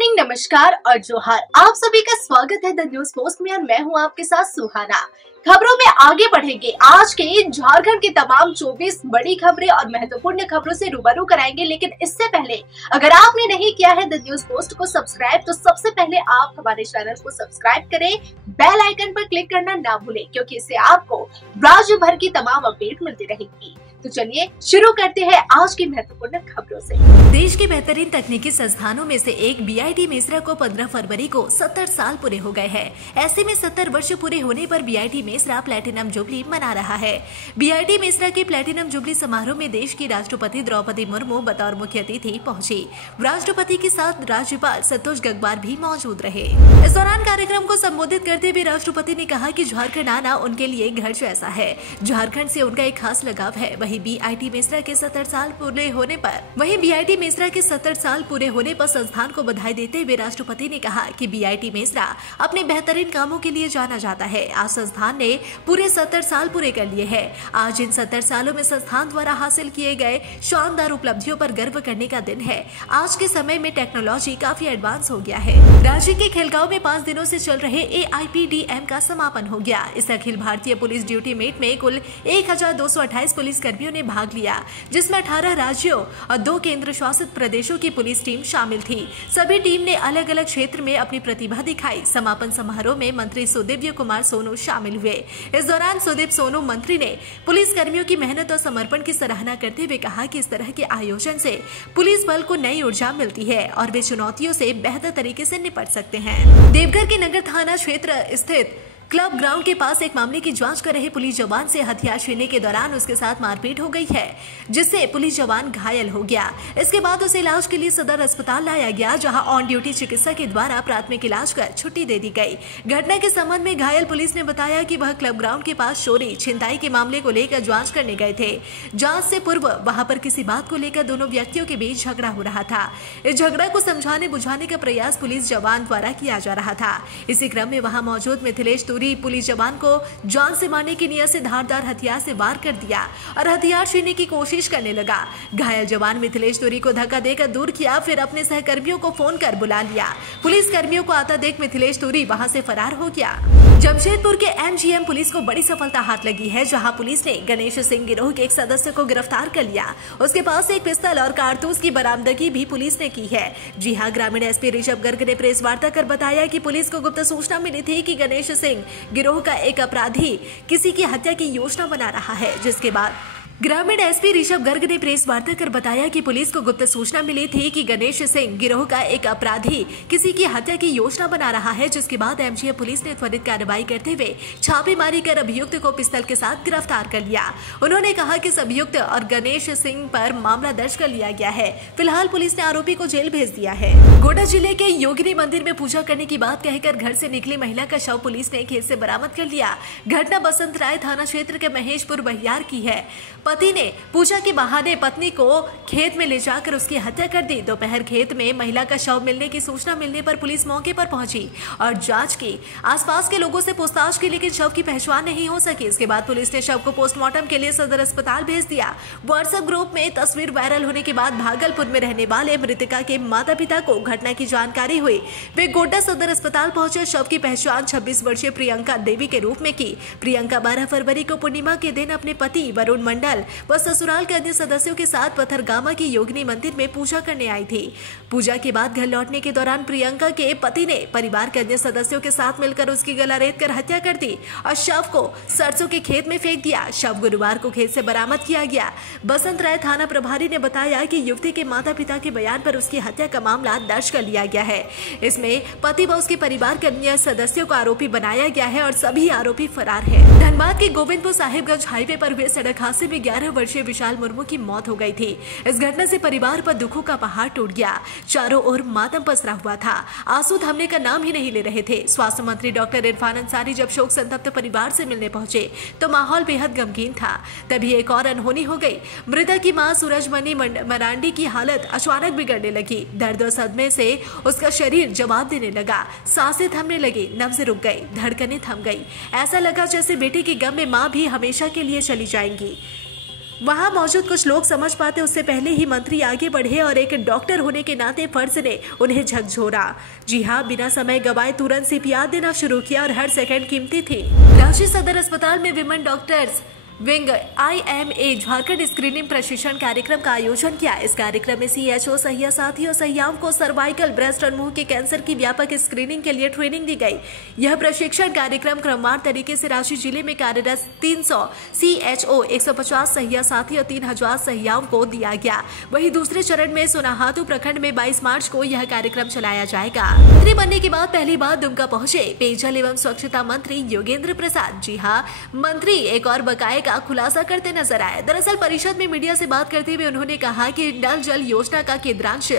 Morning, नमस्कार और जोहार। आप सभी का स्वागत है द न्यूज पोस्ट में और मैं हूं आपके साथ सुहाना। खबरों में आगे बढ़ेंगे। आज के झारखंड की तमाम 24 बड़ी खबरें और महत्वपूर्ण खबरों से रूबरू कराएंगे, लेकिन इससे पहले अगर आपने नहीं किया है द न्यूज पोस्ट को सब्सक्राइब, तो सबसे पहले आप हमारे चैनल को सब्सक्राइब करें, बेल आइकन पर क्लिक करना ना भूलें, क्योंकि इससे आपको राज्य भर की तमाम अपडेट मिलती रहेगी। तो चलिए शुरू करते हैं आज की महत्वपूर्ण खबरों से। देश के बेहतरीन तकनीकी संस्थानों में से एक बीआईटी मेसरा को 15 फरवरी को 70 साल पूरे हो गए हैं। ऐसे में 70 वर्ष पूरे होने पर बीआईटी मेसरा प्लेटिनम जुबली मना रहा है। बीआईटी मेसरा के प्लेटिनम जुबली समारोह में देश की राष्ट्रपति द्रौपदी मुर्मू बतौर मुख्य अतिथि पहुंची। राष्ट्रपति के साथ राज्यपाल संतोष गंगवार भी मौजूद रहे। इस दौरान कार्यक्रम को संबोधित करते हुए राष्ट्रपति ने कहा कि झारखंड आना उनके लिए घर जैसा है। झारखंड से उनका एक खास लगाव है। वहीं बीआईटी मेसरा के 70 साल पूरे होने पर संस्थान को बधाई देते हुए राष्ट्रपति ने कहा कि बीआईटी मेसरा अपने बेहतरीन कामों के लिए जाना जाता है। आज संस्थान ने पूरे 70 साल पूरे कर लिए हैं। आज इन 70 सालों में संस्थान द्वारा हासिल किए गए शानदार उपलब्धियों पर गर्व करने का दिन है। आज के समय में टेक्नोलॉजी काफी एडवांस हो गया है। राज्य के खेलगांव में 5 दिनों से चल रहे AIPDM का समापन हो गया। इस Akhil Bharatiya police duty meet में कुल 1228 पुलिस कर्मियों ने भाग लिया, जिसमें 18 राज्यों और 2 केंद्र शासित प्रदेशों की पुलिस टीम शामिल थी। सभी टीम ने अलग अलग क्षेत्र में अपनी प्रतिभा दिखाई। समापन समारोह में मंत्री सुदीव्य कुमार सोनू शामिल हुए। इस दौरान सुदीप सोनू मंत्री ने पुलिस कर्मियों की मेहनत और समर्पण की सराहना करते हुए कहा कि इस तरह के आयोजन से पुलिस बल को नई ऊर्जा मिलती है और वे चुनौतियों से बेहतर तरीके से निपट सकते हैं। देवघर के नगर थाना क्षेत्र स्थित क्लब ग्राउंड के पास एक मामले की जांच कर रहे पुलिस जवान से हथियार छीनने के दौरान उसके साथ मारपीट हो गई है, जिससे पुलिस जवान घायल हो गया। इसके बाद उसे इलाज के लिए सदर अस्पताल लाया गया, जहां ऑन ड्यूटी चिकित्सक के द्वारा प्राथमिक इलाज कर छुट्टी दे दी गई। घटना के संबंध में घायल पुलिस ने बताया कि वह क्लब ग्राउंड के पास चोरी छिनताई के मामले को लेकर जाँच करने गए थे। जाँच से पूर्व वहाँ पर किसी बात को लेकर दोनों व्यक्तियों के बीच झगड़ा हो रहा था। इस झगड़ा को समझाने बुझाने का प्रयास पुलिस जवान द्वारा किया जा रहा था। इसी क्रम में वहाँ मौजूद मिथिलेश पुलिस जवान को जान से मारने की नियत से धारदार हथियार से वार कर दिया और हथियार छीनने की कोशिश करने लगा। घायल जवान मिथिलेश तुरी को धक्का देकर दूर किया, फिर अपने सहकर्मियों को फोन कर बुला लिया। पुलिस कर्मियों को आता देख मिथिलेश तुरी वहां से फरार हो गया। जमशेदपुर के MGM पुलिस को बड़ी सफलता हाथ लगी है, जहां पुलिस ने गणेश सिंह गिरोह के एक सदस्य को गिरफ्तार कर लिया। उसके पास एक पिस्तौल और कारतूस की बरामदगी भी पुलिस ने की है। जी हां, ग्रामीण SP ऋषभ गर्ग ने प्रेस वार्ता कर बताया कि पुलिस को गुप्त सूचना मिली थी कि गणेश सिंह गिरोह का एक अपराधी किसी की हत्या की योजना बना रहा है, जिसके बाद ग्रामीण SP ऋषभ गर्ग ने प्रेस वार्ता कर बताया कि पुलिस को गुप्त सूचना मिली थी कि गणेश सिंह गिरोह का एक अपराधी किसी की हत्या की योजना बना रहा है, जिसके बाद MGM पुलिस ने त्वरित कार्रवाई करते हुए छापेमारी कर अभियुक्त को पिस्तौल के साथ गिरफ्तार कर लिया। उन्होंने कहा कि इस अभियुक्त और गणेश सिंह पर मामला दर्ज कर लिया गया है। फिलहाल पुलिस ने आरोपी को जेल भेज दिया है। गोड्डा जिले के योगिनी मंदिर में पूजा करने की बात कहकर घर से निकली महिला का शव पुलिस ने खेत से बरामद कर लिया। घटना बसंत राय थाना क्षेत्र के महेशपुर बहियार की है। पति ने पूजा के बहाने पत्नी को खेत में ले जाकर उसकी हत्या कर दी। दोपहर खेत में महिला का शव मिलने की सूचना मिलने पर पुलिस मौके पर पहुंची और जांच की। आसपास के लोगों से पूछताछ की, लेकिन शव की पहचान नहीं हो सकी। इसके बाद पुलिस ने शव को पोस्टमार्टम के लिए सदर अस्पताल भेज दिया। व्हाट्सएप ग्रुप में तस्वीर वायरल होने के बाद भागलपुर में रहने वाले मृतका के माता पिता को घटना की जानकारी हुई। वे गोड्डा सदर अस्पताल पहुंचे। शव की पहचान 26 वर्षीय प्रियंका देवी के रूप में की। प्रियंका 12 फरवरी को पूर्णिमा के दिन अपने पति वरुण मंडल व ससुराल के अन्य सदस्यों के साथ पथरगामा की योगिनी मंदिर में पूजा करने आई थी। पूजा के बाद घर लौटने के दौरान प्रियंका के पति ने परिवार के अन्य सदस्यों के साथ मिलकर उसकी गला रेत कर हत्या कर दी और शव को सरसों के खेत में फेंक दिया। शव गुरुवार को खेत से बरामद किया गया। बसंत राय थाना प्रभारी ने बताया कि युवती के माता पिता के बयान पर उसकी हत्या का मामला दर्ज कर लिया गया है। इसमें पति व उसके परिवार के अन्य सदस्यों को आरोपी बनाया गया है और सभी आरोपी फरार है। धनबाद के गोविंदपुर साहिबगंज हाईवे पर हुए सड़क हादसे में 11 वर्षीय विशाल मुर्मू की मौत हो गई थी। इस घटना से परिवार पर दुखों का पहाड़ टूट गया। चारों ओर मातम पसरा हुआ था। आंसू थमने का नाम ही नहीं ले रहे थे। स्वास्थ्य मंत्री डॉक्टर इरफान अंसारी जब शोक संतप्त परिवार से मिलने पहुंचे तो माहौल बेहद गमगीन था। तभी एक और अनहोनी हो गई। मृतक की मां सूरजमणि मरांडी की हालत अचानक बिगड़ने लगी। दर्द और सदमे से उसका शरीर जवाब देने लगा। सांसें थमने लगी, नब्ज रुक गई, धड़कनें थम गई। ऐसा लगा जैसे बेटे के गम में मां भी हमेशा के लिए चली जाएंगी। वहां मौजूद कुछ लोग समझ पाते उससे पहले ही मंत्री आगे बढ़े और एक डॉक्टर होने के नाते फर्ज ने उन्हें झकझोरा। जी हाँ, बिना समय गवाए तुरंत सीपीआर देना शुरू किया और हर सेकंड कीमती थी। रांची सदर अस्पताल में women doctors wing IMA Jharkhand screening प्रशिक्षण कार्यक्रम का आयोजन किया। इस कार्यक्रम में CHO सहिया साथी और सहियाओं को सर्वाइकल, ब्रेस्ट और मुंह के कैंसर की व्यापक स्क्रीनिंग के लिए ट्रेनिंग दी गई। यह प्रशिक्षण कार्यक्रम क्रमवार तरीके से रांची जिले में कार्यरत 300 CHO, 150 सहिया साथी और 3000 सहियाओं को दिया गया। वहीं दूसरे चरण में सोनाहातू प्रखंड में 22 मार्च को यह कार्यक्रम चलाया जाएगा। मंत्री बनने के बाद पहली बार दुमका पहुंचे पेयजल एवं स्वच्छता मंत्री योगेंद्र प्रसाद। जी हाँ, मंत्री एक और बकाये खुलासा करते नजर आए। दरअसल परिषद में मीडिया से बात करते हुए उन्होंने कहा कि नल जल योजना का केंद्रांश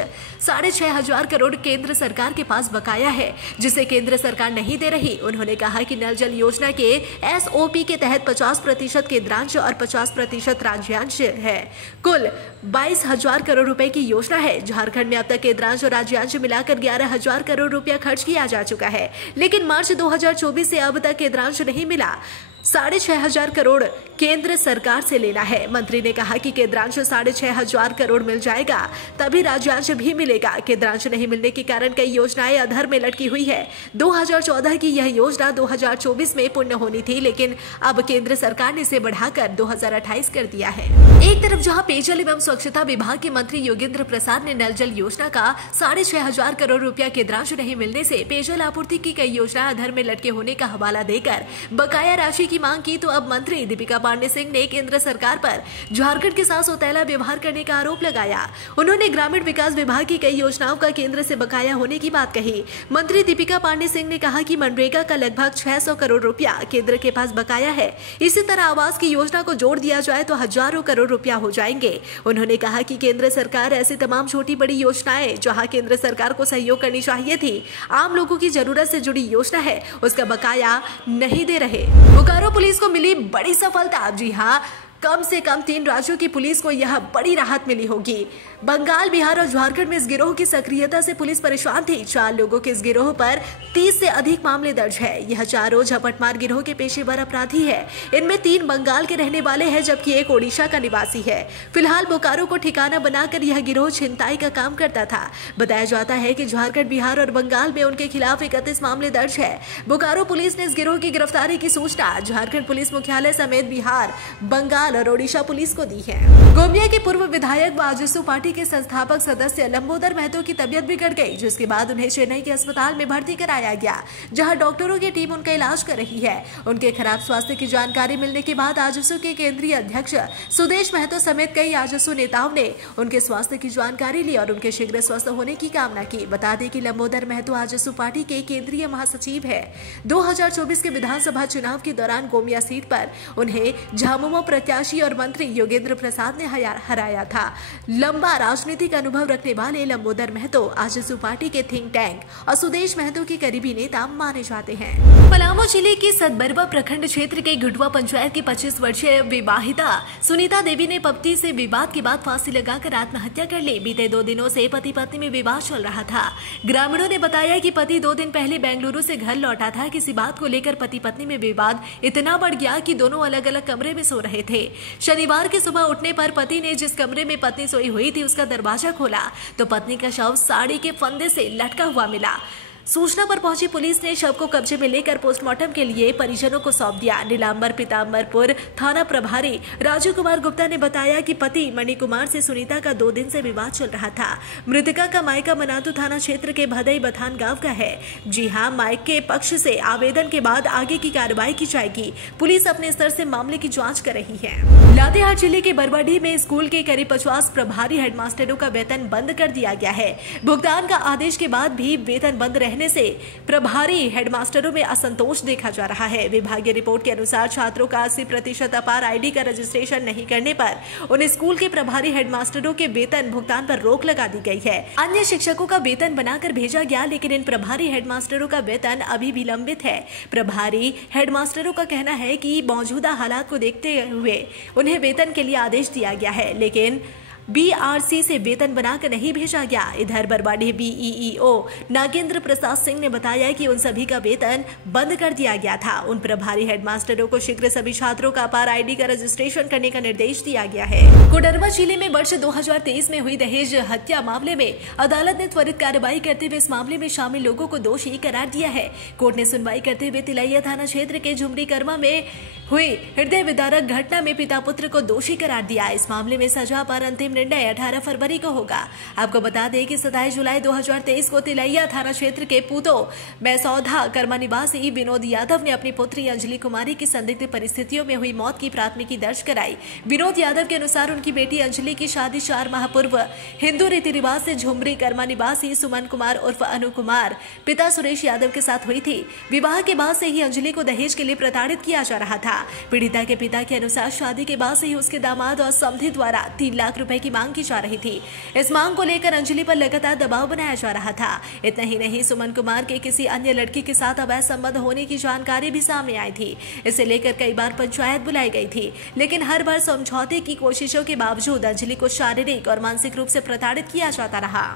6,500 करोड़ केंद्र सरकार के पास बकाया है, जिसे केंद्र सरकार नहीं दे रही। उन्होंने कहा कि नल जल योजना के SOP के तहत 50% केंद्रांश और 50% राज्यांश है। कुल 22,000 करोड़ रुपए की योजना है। झारखंड में अब तक केंद्रांश और राज्यांश मिलाकर 11,000 करोड़ रुपया खर्च किया जा चुका है, लेकिन मार्च 2024 से अब तक केंद्रांश नहीं मिला। 6,500 करोड़ केंद्र सरकार से लेना है। मंत्री ने कहा कि केंद्रांश 6,500 करोड़ मिल जाएगा, तभी राज्यांश भी मिलेगा। केंद्रांश नहीं मिलने के कारण कई योजनाएं अधर में लटकी हुई है। 2014 की यह योजना 2024 में पूर्ण होनी थी, लेकिन अब केंद्र सरकार ने इसे बढ़ाकर 2028 कर दिया है। एक तरफ जहां पेयजल एवं स्वच्छता विभाग के मंत्री योगेंद्र प्रसाद ने नल जल योजना का 6,500 करोड़ रुपया केंद्रांश नहीं मिलने से पेयजल आपूर्ति की कई योजनाएं अधर में लटके होने का हवाला देकर बकाया राशि की मांग की, तो अब मंत्री दीपिका पांडे सिंह ने केंद्र सरकार पर झारखंड के साथ सौतेला व्यवहार करने का आरोप लगाया। उन्होंने ग्रामीण विकास विभाग की कई योजनाओं का केंद्र से बकाया होने की बात कही। मंत्री दीपिका पांडे सिंह ने कहा कि मनरेगा का लगभग 600 करोड़ रुपया केंद्र के पास बकाया है। इसी तरह आवास की योजना को जोड़ दिया जाए तो हजारों करोड़ रुपया हो जाएंगे। उन्होंने कहा कि केंद्र सरकार ऐसी तमाम छोटी बड़ी योजनाएं जहां केंद्र सरकार को सहयोग करनी चाहिए थी, आम लोगों की जरूरत से जुड़ी योजना है, उसका बकाया नहीं दे रहे। बोकारो पुलिस को मिली बड़ी सफलता। जी हाँ, कम से कम 3 राज्यों की पुलिस को यह बड़ी राहत मिली होगी। बंगाल, बिहार और झारखंड में इस गिरोह की सक्रियता से पुलिस परेशान थी। 4 लोगों के इस गिरोह पर 30 से अधिक मामले दर्ज है। यह चारों झपटमार गिरोह के पेशेवर अपराधी है। इनमें 3 बंगाल के रहने वाले हैं, जबकि एक ओडिशा का निवासी है। फिलहाल बोकारो को ठिकाना बनाकर यह गिरोह छिनताई का काम करता था। बताया जाता है कि झारखंड, बिहार और बंगाल में उनके खिलाफ 31 मामले दर्ज है। बोकारो पुलिस ने इस गिरोह की गिरफ्तारी की सूचना झारखंड पुलिस मुख्यालय समेत बिहार, बंगाल और ओडिशा पुलिस को दी है। गोमिया के पूर्व विधायक व आजसू पार्टी के संस्थापक सदस्य लंबोदर महतो की तबीयत बिगड़ गई, जिसके बाद उन्हें चेन्नई के अस्पताल में भर्ती कराया गया, जहां डॉक्टरों की टीम उनका इलाज कर रही है। उनके खराब स्वास्थ्य की जानकारी मिलने के बाद आजसू के केंद्रीय अध्यक्ष सुदेश महतो समेत कई आजसू नेताओं ने उनके स्वास्थ्य की जानकारी ली और उनके शीघ्र स्वस्थ होने की कामना की। बता दें कि लंबोदर महतो आजसू पार्टी के केंद्रीय महासचिव है। 2024 के विधानसभा चुनाव के दौरान गोमिया सीट पर उन्हें झामुमो प्रत्याशी और मंत्री योगेंद्र प्रसाद ने हराया था। लंबा राजनीतिक अनुभव रखने वाले लंबोदर महतो आजसू पार्टी के थिंक टैंक और सुदेश महतो के करीबी नेता माने जाते हैं। पलामू जिले के सतबरवा प्रखंड क्षेत्र के घुटवा पंचायत की 25 वर्षीय विवाहिता सुनीता देवी ने पति से विवाद के बाद फांसी लगाकर आत्महत्या कर ली। बीते 2 दिनों से पति पत्नी में विवाद चल रहा था। ग्रामीणों ने बताया कि पति 2 दिन पहले बेंगलुरु से घर लौटा था। किसी बात को लेकर पति पत्नी में विवाद इतना बढ़ गया कि दोनों अलग अलग कमरे में सो रहे थे। शनिवार की सुबह उठने पर पति ने जिस कमरे में पत्नी सोई हुई थी उसका दरवाजा खोला तो पत्नी का शव साड़ी के फंदे से लटका हुआ मिला। सूचना पर पहुंची पुलिस ने शव को कब्जे में लेकर पोस्टमार्टम के लिए परिजनों को सौंप दिया। नीलांबर पीताम्बरपुर थाना प्रभारी राजू कुमार गुप्ता ने बताया कि पति मणि कुमार से सुनीता का 2 दिन से विवाद चल रहा था। मृतका का मायका मनातू थाना क्षेत्र के भदई बथान गांव का है। जी हां, मायके पक्ष से आवेदन के बाद आगे की कार्रवाई की जाएगी। पुलिस अपने स्तर से मामले की जाँच कर रही है। लातेहार जिले के बरवाडीह में स्कूल के करीब 50 प्रभारी हेडमास्टरों का वेतन बंद कर दिया गया है। भुगतान का आदेश के बाद भी वेतन बंद रहने से प्रभारी हेडमास्टरों में असंतोष देखा जा रहा है। विभागीय रिपोर्ट के अनुसार छात्रों का 80% अपार आईडी का रजिस्ट्रेशन नहीं करने पर उन स्कूल के प्रभारी हेडमास्टरों के वेतन भुगतान पर रोक लगा दी गई है। अन्य शिक्षकों का वेतन बनाकर भेजा गया, लेकिन इन प्रभारी हेडमास्टरों का वेतन अभी भी लंबित है। प्रभारी हेडमास्टरों का कहना है कि मौजूदा हालात को देखते हुए उन्हें वेतन के लिए आदेश दिया गया है, लेकिन BRC से वेतन बनाकर नहीं भेजा गया। इधर बरवाडीह BEEO नागेंद्र प्रसाद सिंह ने बताया कि उन सभी का वेतन बंद कर दिया गया था। उन प्रभारी हेडमास्टरों को शीघ्र सभी छात्रों का अपार ID का रजिस्ट्रेशन करने का निर्देश दिया गया है। कोडरमा जिले में वर्ष 2023 में हुई दहेज हत्या मामले में अदालत ने त्वरित कार्रवाई करते हुए इस मामले में शामिल लोगों को दोषी करार दिया है। कोर्ट ने सुनवाई करते हुए तिलैया थाना क्षेत्र के झुमरी कर्मा में हुई हृदय विदारक घटना में पिता पुत्र को दोषी करार दिया। इस मामले में सजा पर अंतिम निर्णय 18 फरवरी को होगा। आपको बता दें कि 27 जुलाई 2023 को तिलैया थाना क्षेत्र के पूतो मैसौधा कर्मा निवासी विनोद यादव ने अपनी पुत्री अंजलि कुमारी की संदिग्ध परिस्थितियों में हुई मौत की प्राथमिकी दर्ज कराई। विनोद यादव के अनुसार उनकी बेटी अंजलि की शादी 4 माह पूर्व हिंदू रीति रिवाज से झुमरी कर्मा निवासी सुमन कुमार उर्फ अनु कुमार पिता सुरेश यादव के साथ हुई थी। विवाह के बाद से ही अंजलि को दहेज के लिए प्रताड़ित किया जा रहा था। पीड़िता के पिता के अनुसार शादी के बाद से ही उसके दामाद और समधी द्वारा 3 लाख रुपए की मांग की जा रही थी। इस मांग को लेकर अंजलि पर लगातार दबाव बनाया जा रहा था। इतना ही नहीं, सुमन कुमार के किसी अन्य लड़की के साथ अवैध संबंध होने की जानकारी भी सामने आई थी। इसे लेकर कई बार पंचायत बुलाई गई थी, लेकिन हर बार समझौते की कोशिशों के बावजूद अंजलि को शारीरिक और मानसिक रूप से प्रताड़ित किया जाता रहा।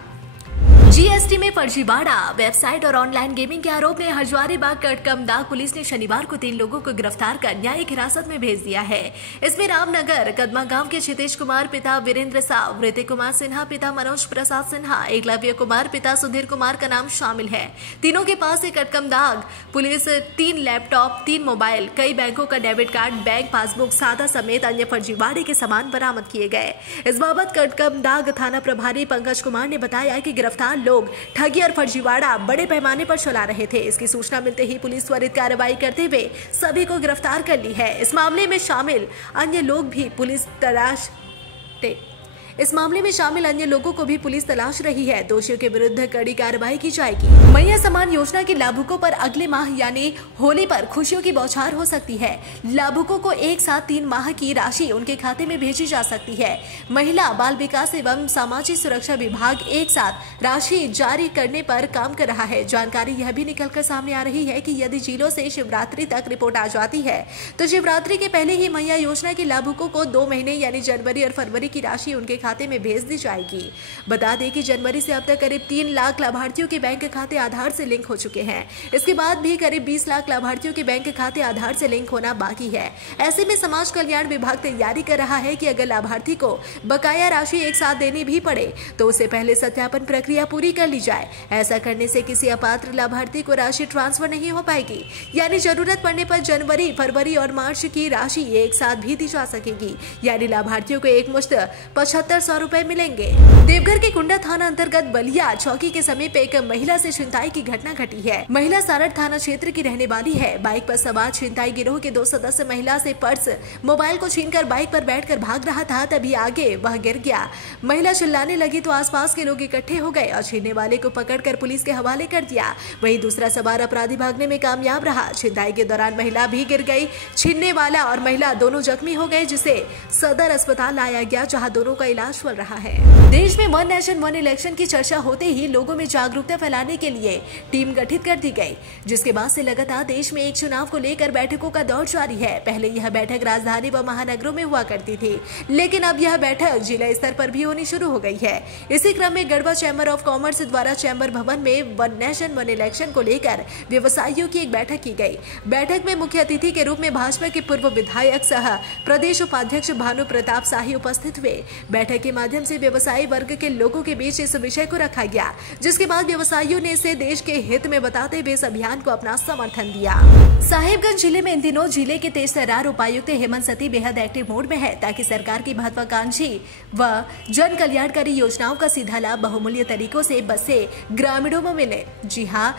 GST में फर्जीवाड़ा, वेबसाइट और ऑनलाइन गेमिंग के आरोप में हजारीबाग कटकमदाग पुलिस ने शनिवार को 3 लोगों को गिरफ्तार कर न्यायिक हिरासत में भेज दिया है। इसमें रामनगर कदमा गांव के क्षितेश कुमार पिता वीरेंद्र साव, ऋतिक कुमार सिन्हा पिता मनोज प्रसाद सिन्हा, एकलव्य कुमार पिता सुधीर कुमार का नाम शामिल है। तीनों के पास से कटकमदाग पुलिस 3 लैपटॉप, 3 मोबाइल, कई बैंकों का डेबिट कार्ड, बैंक पासबुक, सादा समेत अन्य फर्जीवाड़े के सामान बरामद किए गए। इस बाबत कटकमदाग थाना प्रभारी पंकज कुमार ने बताया कि गिरफ्तार लोग ठगी और फर्जीवाड़ा बड़े पैमाने पर चला रहे थे। इसकी सूचना मिलते ही पुलिस त्वरित कार्रवाई करते हुए सभी को गिरफ्तार कर ली है। इस मामले में शामिल अन्य लोगों को भी पुलिस तलाश रही है। दोषियों के विरुद्ध कड़ी कार्रवाई की जाएगी। मैया समान योजना के लाभुकों पर अगले माह यानी होली पर खुशियों की बौछार हो सकती है। लाभुकों को एक साथ 3 माह की राशि उनके खाते में भेजी जा सकती है। महिला बाल विकास एवं सामाजिक सुरक्षा विभाग एक साथ राशि जारी करने पर काम कर रहा है। जानकारी यह भी निकलकर सामने आ रही है कि यदि जिलों से शिवरात्रि तक रिपोर्ट आ जाती है तो शिवरात्रि के पहले ही मैया योजना के लाभुकों को 2 महीने यानी जनवरी और फरवरी की राशि उनके खाते में भेज दी जाएगी। बता दें कि जनवरी से अब तक करीब 3 लाख लाभार्थियों के बैंक खाते आधार से लिंक हो चुके हैं। इसके बाद भी करीब 20 लाख लाभार्थियों के बैंक खाते आधार से लिंक होना बाकी है। ऐसे में समाज कल्याण विभाग तैयारी कर रहा है कि अगर लाभार्थी को बकाया राशि एक साथ देनी भी पड़े तो उससे पहले सत्यापन प्रक्रिया पूरी कर ली जाए। ऐसा करने से किसी अपात्र लाभार्थी को राशि ट्रांसफर नहीं हो पाएगी, यानी जरूरत पड़ने पर जनवरी, फरवरी और मार्च की राशि एक साथ भी दी जा सकेगी, यानी लाभार्थियों को एक मुश्त 7500 रुपए मिलेंगे। देवघर के कुंडा थाना अंतर्गत बलिया चौकी के समीप एक महिला से छिनताई की घटना घटी है। महिला सारठ थाना क्षेत्र की रहने वाली है। बाइक पर सवार छिनताई गिरोह के 2 सदस्य महिला से पर्स, मोबाइल को छीनकर बाइक पर बैठकर भाग रहा था, तभी आगे वह गिर गया। महिला चिल्लाने लगी तो आसपास के लोग इकट्ठे हो गए और छीनने वाले को पकड़कर पुलिस के हवाले कर दिया। वहीं दूसरा सवार अपराधी भागने में कामयाब रहा। छिनताई के दौरान महिला भी गिर गई। छीनने वाला और महिला दोनों जख्मी हो गए, जिसे सदर अस्पताल लाया गया, जहां दोनों का इलाज चल रहा है। देश में 1 नेशन 1 इलेक्शन की चर्चा होते ही लोगों में जागरूकता फैलाने के लिए टीम गठित कर दी गई, जिसके बाद से लगातार देश में एक चुनाव को लेकर बैठकों का दौर जारी है। पहले यह बैठक राजधानी व महानगरों में हुआ करती थी, लेकिन अब यह बैठक जिला स्तर पर भी होनी शुरू हो गई है। इसी क्रम में गढ़वा चैम्बर ऑफ कॉमर्स द्वारा चैम्बर भवन में 1 नेशन 1 इलेक्शन को लेकर व्यवसायियों की एक बैठक की गई। बैठक में मुख्य अतिथि के रूप में भाजपा के पूर्व विधायक सह प्रदेश उपाध्यक्ष भानु प्रताप शाही उपस्थित हुए। बैठक के माध्यम से व्यवसायी वर्ग के लोगों के बीच इस विषय को रखा गया, जिसके बाद व्यवसायियों ने इसे देश के हित में बताते हुए इस अभियान को अपना समर्थन दिया। साहिबगंज जिले में इन दिनों जिले के तेज-तर्रार उपायुक्त हेमंत सती बेहद एक्टिव मोड में है, ताकि सरकार की महत्वाकांक्षी व जन कल्याणकारी योजनाओं का सीधा लाभ बहुमूल्य तरीकों से बसे ग्रामीणों में मिले। जी हाँ,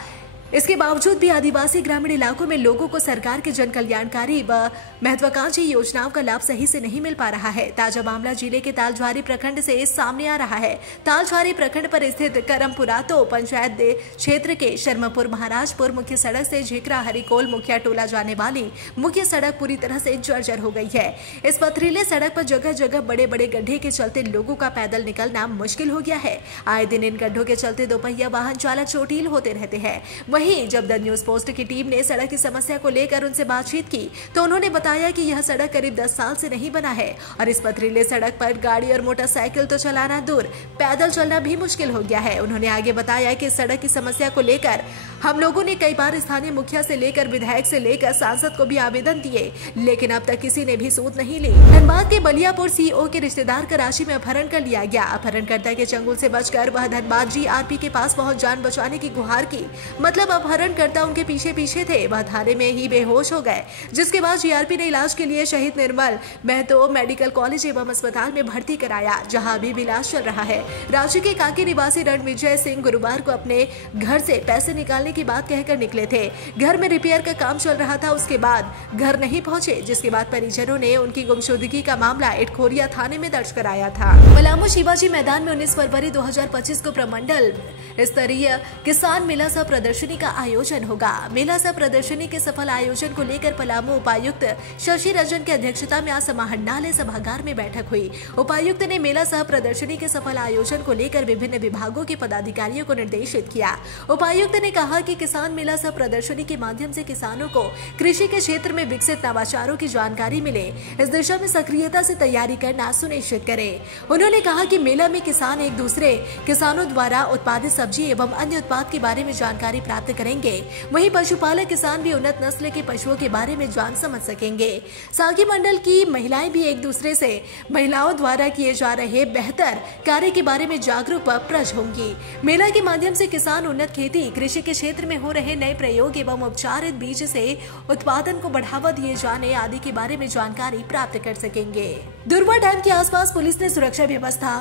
इसके बावजूद भी आदिवासी ग्रामीण इलाकों में लोगों को सरकार के जन कल्याणकारी व महत्वाकांक्षी योजनाओं का लाभ सही से नहीं मिल पा रहा है। ताजा मामला जिले के तालझारी प्रखंड से सामने आ रहा है। तालझारी प्रखंड पर स्थित करमपुरातो पंचायत क्षेत्र के शर्मपुर महाराजपुर मुख्य सड़क से झिकरा हरिकोल मुखिया टोला जाने वाली मुख्य सड़क पूरी तरह से जर्जर हो गई है। इस पथरीले सड़क पर जगह जगह बड़े बड़े गड्ढे के चलते लोगों का पैदल निकलना मुश्किल हो गया है। आए दिन इन गड्ढों के चलते दोपहिया वाहन चालक चोटिल होते रहते हैं। वहीं जब द न्यूज पोस्ट की टीम ने सड़क की समस्या को लेकर उनसे बातचीत की तो उन्होंने बताया कि यह सड़क करीब 10 साल से नहीं बना है और इस पथरीले सड़क पर गाड़ी और मोटरसाइकिल तो चलाना दूर, पैदल चलना भी मुश्किल हो गया है। उन्होंने आगे बताया कि सड़क की समस्या को लेकर हम लोगों ने कई बार स्थानीय मुखिया से लेकर विधायक से लेकर सांसद को भी आवेदन दिए, लेकिन अब तक किसी ने भी सूद नहीं ली। धनबाद के बलियापुर सीईओ के रिश्तेदार का राशि में अपहरण कर लिया गया। अपहरणकर्ता के चंगुल से बचकर वह धनबाद जीआरपी के पास पहुंच जान बचाने की गुहार की। मतलब अपहरणकर्ता उनके पीछे पीछे थे। वह थाने में ही बेहोश हो गए, जिसके बाद जीआरपी ने इलाज के लिए शहीद निर्मल महतो मेडिकल कॉलेज एवं अस्पताल में भर्ती कराया, जहां अभी भी इलाज चल रहा है। रांची के कांके निवासी रणविजय सिंह गुरुवार को अपने घर से पैसे निकालने की बात कहकर निकले थे। घर में रिपेयर का काम चल रहा था, उसके बाद घर नहीं पहुंचे, जिसके बाद परिजनों ने उनकी गुमशुदगी का मामला इटखोरिया थाने में दर्ज कराया था। पलामू शिवाजी मैदान में 19 फरवरी 2025 को प्रमंडल स्तरीय किसान मेला सह प्रदर्शनी का आयोजन होगा। मेला सह प्रदर्शनी के सफल आयोजन को लेकर पलामू उपायुक्त शशि रंजन की अध्यक्षता में आज समाहरणालय सभागार में बैठक हुई। उपायुक्त ने मेला सह प्रदर्शनी के सफल आयोजन को लेकर विभिन्न विभागों के पदाधिकारियों को निर्देशित किया। उपायुक्त ने कहा कि किसान मेला सह प्रदर्शनी के माध्यम से किसानों को कृषि के क्षेत्र में विकसित नवाचारों की जानकारी मिले, इस दिशा में सक्रियता से तैयारी करना सुनिश्चित करें। उन्होंने कहा कि मेला में किसान एक दूसरे किसानों द्वारा उत्पादित सब्जी एवं अन्य उत्पाद के बारे में जानकारी प्राप्त करेंगे। वहीं पशुपालक किसान भी उन्नत नस्ल के पशुओं के बारे में जान समझ सकेंगे। सागी मंडल की महिलाएं भी एक दूसरे से महिलाओं द्वारा किए जा रहे बेहतर कार्य के बारे में जागरूक व प्रज होंगी। मेला के माध्यम से किसान उन्नत खेती, कृषि के क्षेत्र में हो रहे नए प्रयोग एवं उपचारित बीज से उत्पादन को बढ़ावा दिए जाने आदि के बारे में जानकारी प्राप्त कर सकेंगे। दुर्वा डैम के आसपास पुलिस ने सुरक्षा व्यवस्था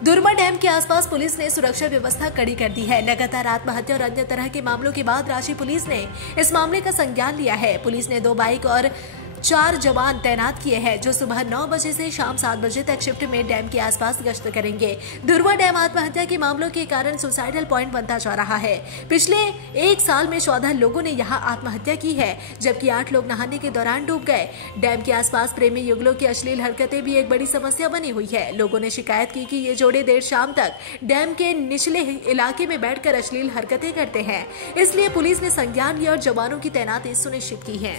दुर्वा डैम के आसपास पुलिस ने सुरक्षा व्यवस्था कड़ी कर दी है। लगातार आत्महत्या और अन्य तरह के मामलों के बाद रांची पुलिस ने इस मामले का संज्ञान लिया है। पुलिस ने 2 बाइक और 4 जवान तैनात किए हैं, जो सुबह 9 बजे से शाम 7 बजे तक शिफ्ट में डैम के आसपास गश्त करेंगे। दुर्वा डैम आत्महत्या के मामलों के कारण सुसाइडल पॉइंट बनता जा रहा है। पिछले 1 साल में 14 लोगों ने यहां आत्महत्या की है, जबकि 8 लोग नहाने के दौरान डूब गए। डैम के आसपास प्रेमी युगलों की अश्लील हरकतें भी एक बड़ी समस्या बनी हुई है। लोगों ने शिकायत की कि ये जोड़े देर शाम तक डैम के निचले इलाके में बैठकर अश्लील हरकतें करते हैं। इसलिए पुलिस ने संज्ञान लिया और जवानों की तैनाती सुनिश्चित की है।